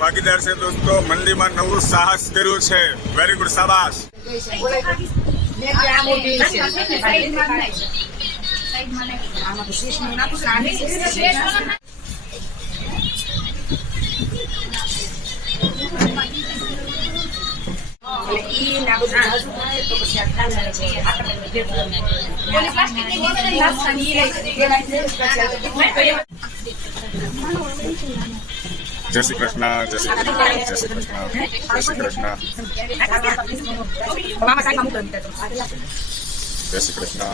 ભાગીદાર છે દોસ્તો મંદિરમાં નવું સાહસ કર્યું છે. વેરી ગુડ શાબાશ. જય શ્રી કૃષ્ણ જય શ્રી કૃષ્ણ, જય શ્રી કૃષ્ણ, જય શ્રી કૃષ્ણ, જય શ્રી કૃષ્ણ. જય શ્રી કૃષ્ણ.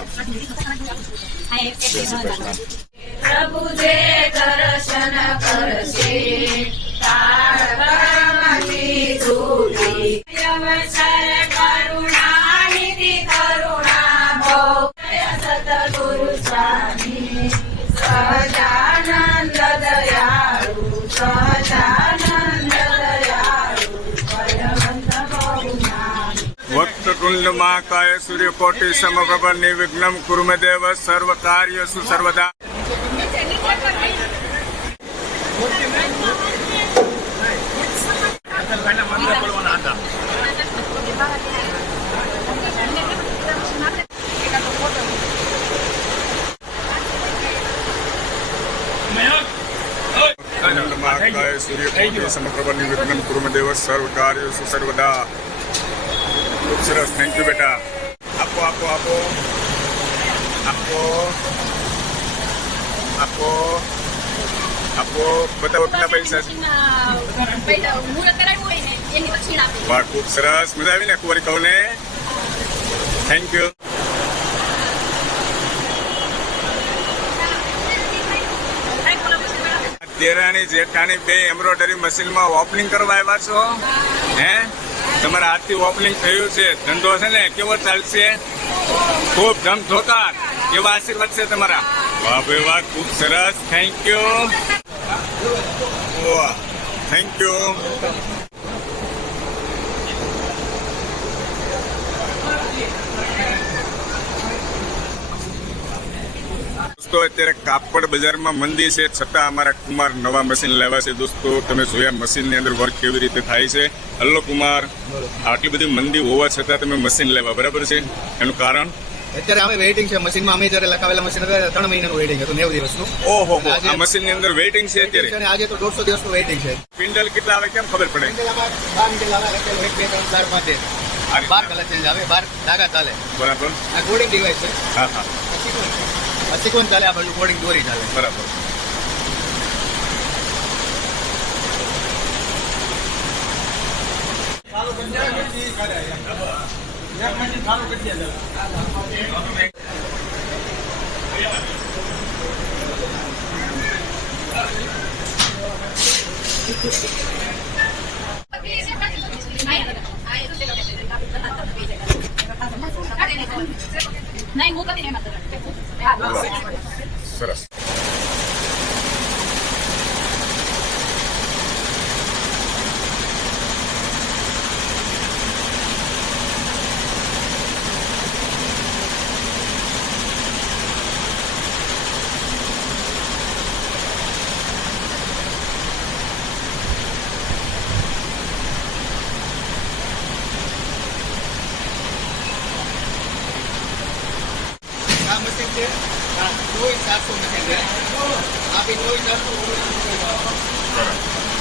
પ્રભુ દર્શન કરશે વક્તતુંડ મહાકાય સૂર્યકોટિ સમપ્રભ નિર્વિઘ્નમ કુર્મ દેવ સર્વ કાર્યસુ સર્વદા. સૂર્યકોટિ સમપ્રભ નિર્વિઘ્નમ કુર્મ દેવ સર્વ કાર્યસુ સર્વદા. ખૂબ સરસ થેન્ક યુ બેટા આપો આપો આપો આપો આપો આપો બતાવો કેટલા પૈસા છે વાહ ખૂબ સરસ મજા આવી ને કુંવરી કહું ને થેન્ક યુ દેરાણી જેઠાણી બે એમ્બ્રોઇડરી મશીનમાં ઓપનિંગ કરવા આવ્યા છો? હે? તમારા હાથથી ઓપનિંગ થયું છે. ધંધો છે ને કેવો ચાલશે? ખૂબ ધમધોકાર. કેવા આશીર્વાદ છે તમારા? વાહ ભાઈ વાહ, ખૂબ સરસ. થેન્ક યુ થેન્ક યુ દોસ્તો અત્યારે કાપડ બજારમાં મંદી છે છતાં અમારા કુમાર નવા મશીન લેવા છે દોસ્તો. તમે જોયા મશીનની અંદર વર્ક કેવી રીતે થાય છે. હલ્લો કુમાર આટલી બધી મંદી હોવા છતાં તમે મશીન લેવા બરાબર છે? એનું કારણ? અત્યારે અમે વેઇટિંગ છે. મશીનમાં અમે જ્યારે લખાવેલા મશીન ત્રણ મહિનાનું વેઇટિંગ હતું નેવું દિવસનું. ઓહો આ મશીનની અંદર વેઇટિંગ છે અત્યારે? આજે તો દોઢસો દિવસનું વેઇટિંગ છે. ક્વિન્ટલ કેટલા આવે કેમ ખબર પડે. બાર કલર ચેન્જ આવે બાર ધાગા ચાલે. બરાબર. આ કોડિંગ ડિવાઇસ છે. હા હા. આ સિક્વન્સ ચાલે આ બાજુ કોડિંગ દોરી ચાલે. બરાબર. નહીં હું કદી નહીં સરસ આ મશીન છે. ચોવીસ ચારસો મશીન છે. આ બી ચોવીસ બરાબર